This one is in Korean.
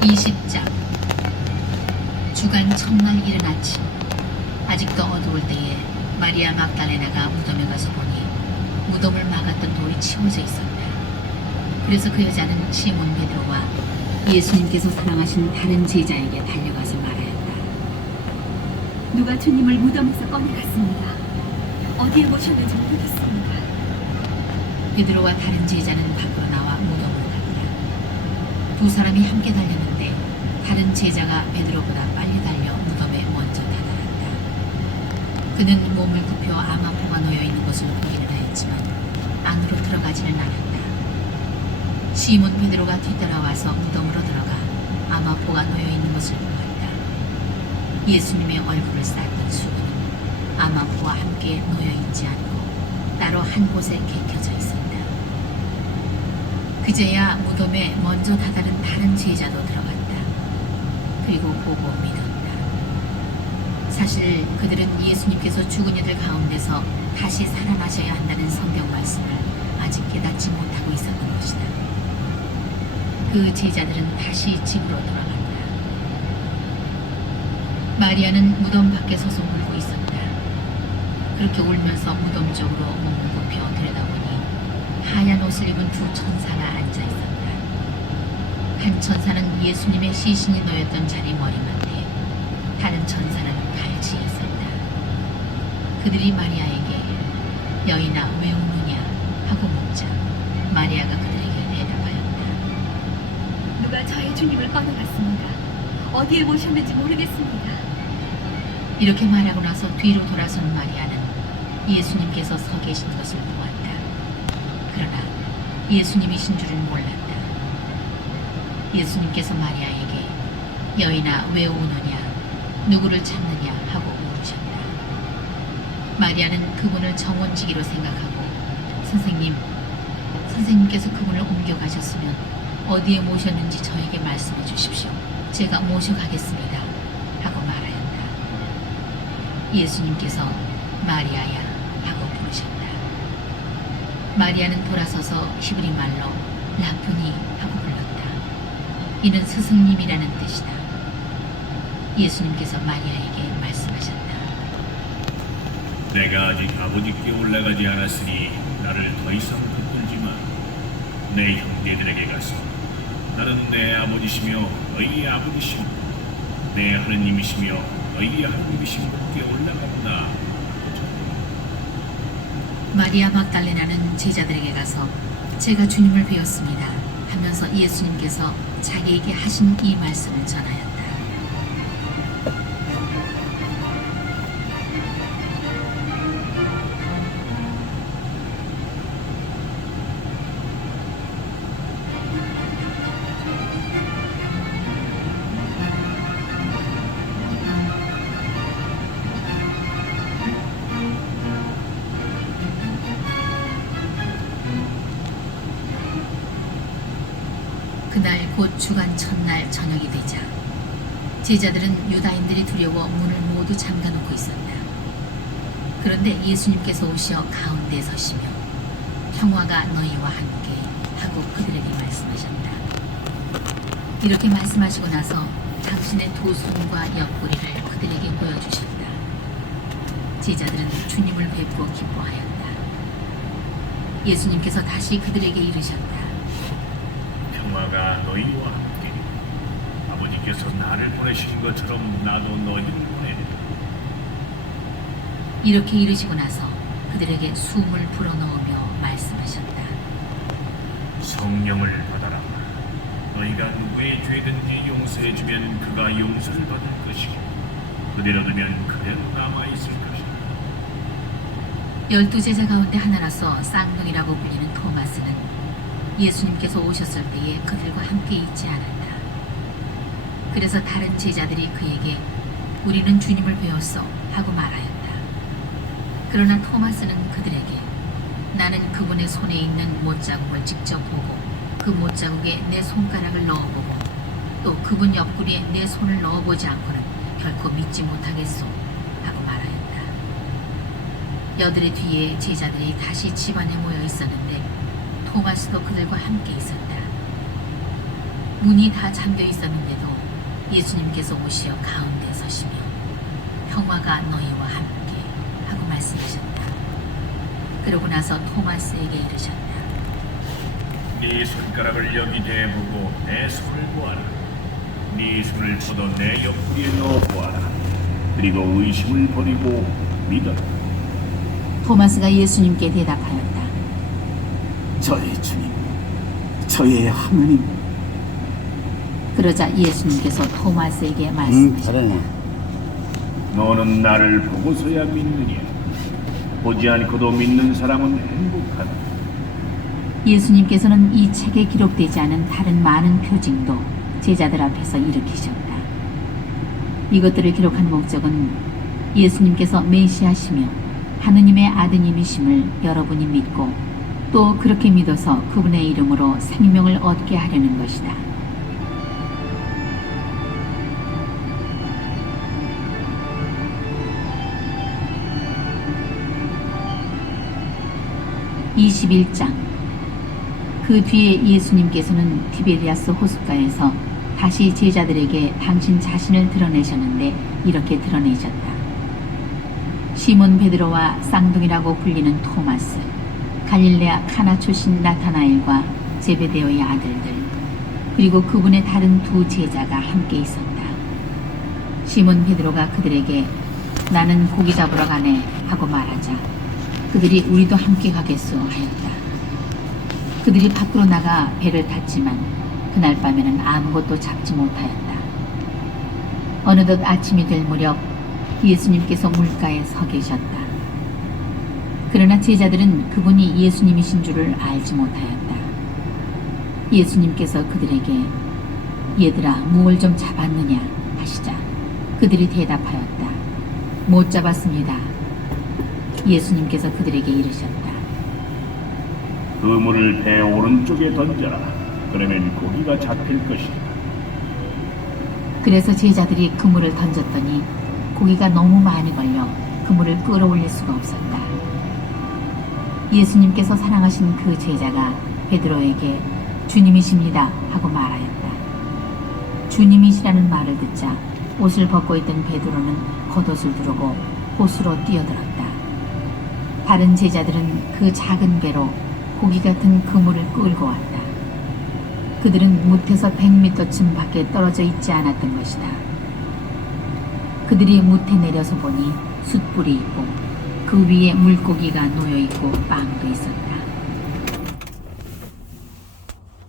20장. 주간 첫날 이른 아침, 아직도 어두울 때에 마리아 막달레나가 무덤에 가서 보니 무덤을 막았던 돌이 치워져 있었다. 그래서 그 여자는 시몬 베드로와 예수님께서 사랑하신 다른 제자에게 달려가서 말하였다. 누가 주님을 무덤에서 꺼내갔습니다. 어디에 모셨는지 모르겠습니다. 베드로와 다른 제자는 밖으로 나와 무덤으로 갔다. 두 사람이 함께 달렸는데 다른 제자가 베드로보다 빨리 달려 무덤에 먼저 다다랐다. 그는 몸을 굽혀 암암포가 놓여 있는 것을 보기는 하였지만 안으로 들어가지는 않았다. 시몬 베드로가 뒤따라와서 무덤으로 들어가 암암포가 놓여 있는 것을 보았다. 예수님의 얼굴을 쌓았던 수건은 암암포와 함께 놓여 있지 않고 따로 한 곳에 개켜져 있었다. 그제야 무덤에 먼저 다다른 다른 제자도 들어갔다. 그리고 보고 믿었다. 사실 그들은 예수님께서 죽은 이들 가운데서 다시 살아나셔야 한다는 성경 말씀을 아직 깨닫지 못하고 있었던 것이다. 그 제자들은 다시 집으로 돌아갔다. 마리아는 무덤 밖에 서서 울고 있었다. 그렇게 울면서 무덤 쪽으로 몸을 굽혀 들여다보니 하얀 옷을 입은 두 천사가 앉아 있었다. 한 천사는 예수님의 시신이 놓였던 자리 머리맡에, 다른 천사는 발치에 있었다. 그들이 마리아에게 여인아 왜 우느냐 하고 묻자 마리아가 그들에게 대답하였다. 누가 저의 주님을 꺼내갔습니다. 어디에 모셨는지 모르겠습니다. 이렇게 말하고 나서 뒤로 돌아선 마리아는 예수님께서 서 계신 것을 보았다. 그러나 예수님이신 줄은 몰랐다. 예수님께서 마리아에게 여인아 왜 우느냐 누구를 찾느냐 하고 물으셨다. 마리아는 그분을 정원지기로 생각하고 선생님께서 그분을 옮겨가셨으면 어디에 모셨는지 저에게 말씀해 주십시오. 제가 모셔가겠습니다 하고 말하였다. 예수님께서 마리아야 하고 부르셨다. 마리아는 돌아서서 히브리 말로 라푸니 하고 불렀다. 이는 스승님이라는 뜻이다. 예수님께서 마리아에게 말씀하셨다. 내가 아직 아버지께 올라가지 않았으니 나를 더 이상 붙들지만 내 형제들에게 가서 나는 내 아버지시며 너희의 아버지시고 내 하느님이시며 너희의 하느님이신 분께 올라간다. 마리아 막달레나는 제자들에게 가서 제가 주님을 뵈었습니다 하면서 예수님께서 자기에게 하신 이 말씀을 전하였다. 그날 곧 주간 첫날 저녁이 되자 제자들은 유다인들이 두려워 문을 모두 잠가놓고 있었다. 그런데 예수님께서 오시어 가운데에 서시며 평화가 너희와 함께 하고 그들에게 말씀하셨다. 이렇게 말씀하시고 나서 당신의 두 손과 옆구리를 그들에게 보여주셨다. 제자들은 주님을 뵙고 기뻐하였다. 예수님께서 다시 그들에게 이르셨다. 평화가 너희와 함께 아버지께서 나를 보내신 것처럼 나도 너희를 보내리라. 이렇게 이르시고 나서 그들에게 숨을 불어넣으며 말씀하셨다. 성령을 받아라. 너희가 누구의 죄든지 용서해주면 그가 용서를 받을 것이고 그대로 두면 그대로 남아있을 것이다. 12제자 가운데 하나라서 쌍둥이라고 불리는 토마스는 예수님께서 오셨을 때에 그들과 함께 있지 않았다. 그래서 다른 제자들이 그에게 우리는 주님을 배웠어 하고 말하였다. 그러나 토마스는 그들에게 나는 그분의 손에 있는 못자국을 직접 보고 그 못자국에 내 손가락을 넣어보고 또 그분 옆구리에 내 손을 넣어보지 않고는 결코 믿지 못하겠소 하고 말하였다. 여들의 뒤에 제자들이 다시 집안에 모여 있었는데 토마스도 그들과 함께 있었다. 문이 다 잠겨 있었는데도 예수님께서 오시어 가운데 서시며 평화가 너희와 함께 하고 말씀하셨다. 그러고 나서 토마스에게 이르셨다. 네 손가락을 여기 대보고 내 손을 보아라. 네 손을 뻗어 내 옆구리에 넣어 보아라. 그리고 의심을 버리고 믿어라. 토마스가 예수님께 대답하였다. 저의 주님, 저의 하나님. 그러자 예수님께서 토마스에게 말씀하셨다. 잘하네. 너는 나를 보고서야 믿느냐? 보지 않고도 믿는 사람은 행복하다. 예수님께서는 이 책에 기록되지 않은 다른 많은 표징도 제자들 앞에서 일으키셨다. 이것들을 기록한 목적은 예수님께서 메시아시며 하느님의 아드님이심을 여러분이 믿고 또 그렇게 믿어서 그분의 이름으로 생명을 얻게 하려는 것이다. (21장) 그 뒤에 예수님께서는 티베리아스 호숫가에서 다시 제자들에게 당신 자신을 드러내셨는데 이렇게 드러내셨다. 시몬 베드로와 쌍둥이라고 불리는 토마스, 갈릴레아 카나 출신 나타나엘과 제베데오의 아들들, 그리고 그분의 다른 두 제자가 함께 있었다. 시몬 베드로가 그들에게 나는 고기 잡으러 가네 하고 말하자 그들이 우리도 함께 가겠소 하였다. 그들이 밖으로 나가 배를 탔지만 그날 밤에는 아무것도 잡지 못하였다. 어느덧 아침이 될 무렵 예수님께서 물가에 서 계셨다. 그러나 제자들은 그분이 예수님이신 줄을 알지 못하였다. 예수님께서 그들에게 얘들아 무엇을 좀 잡았느냐 하시자 그들이 대답하였다. 못 잡았습니다. 예수님께서 그들에게 이르셨다. 그물을 배 오른쪽에 던져라. 그러면 고기가 잡힐 것이다. 그래서 제자들이 그물을 던졌더니 고기가 너무 많이 걸려 그물을 끌어올릴 수가 없었다. 예수님께서 사랑하신 그 제자가 베드로에게 주님이십니다 하고 말하였다. 주님이시라는 말을 듣자 옷을 벗고 있던 베드로는 겉옷을 두르고 호수로 뛰어들었다. 다른 제자들은 그 작은 배로 고기 같은 그물을 끌고 왔다. 그들은 못에서 100m쯤 밖에 떨어져 있지 않았던 것이다. 그들이 못에 내려서 보니 숯불이 있고 그 위에 물고기가 놓여 있고 빵도 있었다.